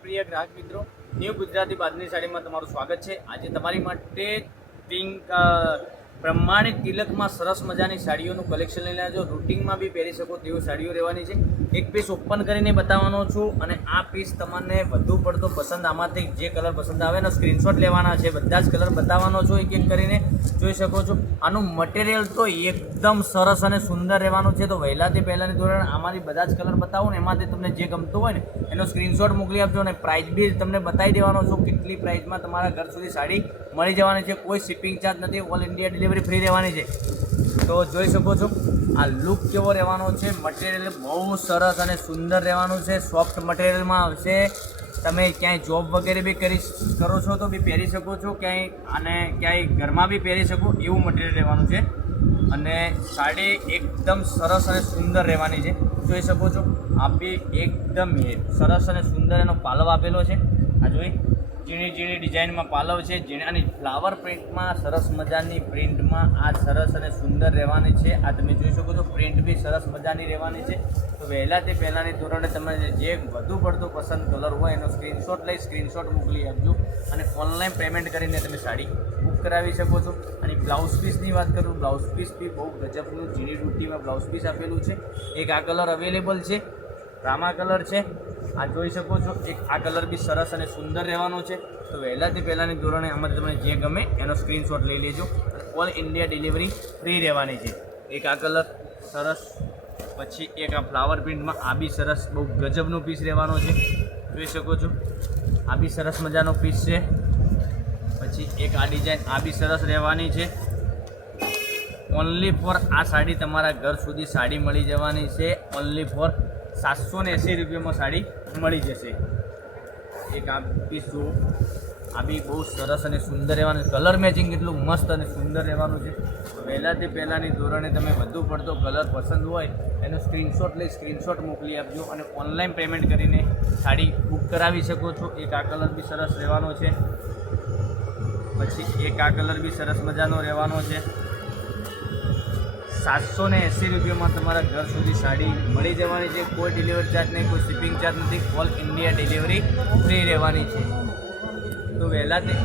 પ્રિય ગ્રાહક મિત્રો, ન્યૂ ગુજરાતી બાંધણી સાડીમાં તમારું સ્વાગત છે। આજે તમારી માટે પિંક પ્રમાણિત તિલકમાં સરસ મજાની સાડીઓનું કલેક્શન લઈને આવ્યો। રૂટિંગમાં બી પહેરી શકો તેવી સાડીઓ રહેવાની છે। એક પીસ ઓપન કરીને બતાવવાનો છું અને આ પીસ તમને વધુ પડતો પસંદ, આમાંથી જે કલર પસંદ આવે એનો સ્ક્રીનશોટ લેવાના છે। બધા જ કલર બતાવવાનો છું, એક એક કરીને જોઈ શકો છો। આનું મટીરિયલ તો એકદમ સરસ અને સુંદર રહેવાનું છે। તો વહેલાથી પહેલાંની ધોરણ આમાંથી બધા જ કલર બતાવો ને, એમાંથી તમને જે ગમતું હોય ને એનો સ્ક્રીનશોટ મોકલી આપજો અને પ્રાઇસ બી તમને બતાવી દેવાનો છું, કેટલી પ્રાઇસમાં તમારા ઘર સુધી સાડી મળી જવાની છે। કોઈ શિપિંગ ચાર્જ નથી, ઓલ ઇન્ડિયા ડિલિવરી ફ્રી રહેવાની છે। તો જોઈ શકો છો આ લુક કેવો રહેવાનો છે। મટીરિયલ બહુ સરસ અને સુંદર રહેવાનું છે, સોફ્ટ મટીરિયલમાં આવશે। તમે ક્યાંય જોબ વગેરે બી કરો છો તો બી પહેરી શકો છો, ક્યાંય અને ક્યાંય ઘરમાં બી પહેરી શકો એવું મટીરિયલ રહેવાનું છે। અને સાડી એકદમ સરસ અને સુંદર રહેવાની છે, જોઈ શકો છો। આ બી એકદમ સરસ અને સુંદર એનો પાલવ આપેલો છે। આ જોઈ ઝીણી ઝીણી ડિઝાઇનમાં પાલવ છે, ઝીણાની ફ્લાવર પ્રિન્ટમાં સરસ મજાની પ્રિન્ટમાં આ સરસ અને સુંદર રહેવાની છે। આ તમે જોઈ શકો છો, પ્રિન્ટ બી સરસ મજાની રહેવાની છે। તો વહેલાથી પહેલાંની ધોરણે તમે જે વધુ પડતો પસંદ કલર હોય એનો સ્ક્રીનશોટ મોકલી આપજો અને ઓનલાઈન પેમેન્ટ કરીને તમે સાડી બુક કરાવી શકો છો। અને બ્લાઉઝ પીસની વાત કરું, બ્લાઉઝ પીસ બી બહુ ગજબનું ઝીણી બુટ્ટીમાં બ્લાઉઝ પીસ આપેલું છે। એક આ કલર અવેલેબલ છે, રામા કલર છે, આ જોઈ શકો છો। એક આ કલર બી સરસ અને સુંદર રહેવાનો છે। તો વહેલાથી પહેલાંની ધોરણે આમાં તમને જે ગમે એનો સ્ક્રીનશોટ લઈ લેજો, ઓલ ઇન્ડિયા ડિલિવરી ફ્રી રહેવાની છે। એક આ કલર સરસ, પછી એક આ ફ્લાવર પ્રિન્ટમાં આ બી સરસ બહુ ગજબનો પીસ રહેવાનો છે, જોઈ શકો છો। આ બી સરસ મજાનો પીસ છે। પછી એક આ ડિઝાઇન આ બી સરસ રહેવાની છે। ઓનલી ફોર આ સાડી તમારા ઘર સુધી સાડી મળી જવાની છે। ઓનલી ફોર 780 રૂપિયામાં સાડી મળી જશે। એક આ પીસ જુઓ, આ બી બહુ સરસ અને સુંદર રહેવાનું, કલર મેચિંગ એટલું મસ્ત અને સુંદર રહેવાનું છે। પહેલાંથી પહેલાંની ધોરણે તમે વધુ પડતો કલર પસંદ હોય એનો સ્ક્રીનશોટ મોકલી આપજો અને ઓનલાઈન પેમેન્ટ કરીને સાડી બુક કરાવી શકો છો। એક આ કલર બી સરસ રહેવાનો છે, પછી એક આ કલર બી સરસ મજાનો રહેવાનો છે। 780 રૂપિયામાં તમારા ઘર સુધી સાડી મળી જવાની છે। કોઈ ડિલિવરી ચાર્જ નહીં, કોઈ શિપિંગ ચાર્જ નથી, ઓલ ઇન્ડિયા ડિલિવરી ફ્રી રહેવાની છે। તો વહેલાથી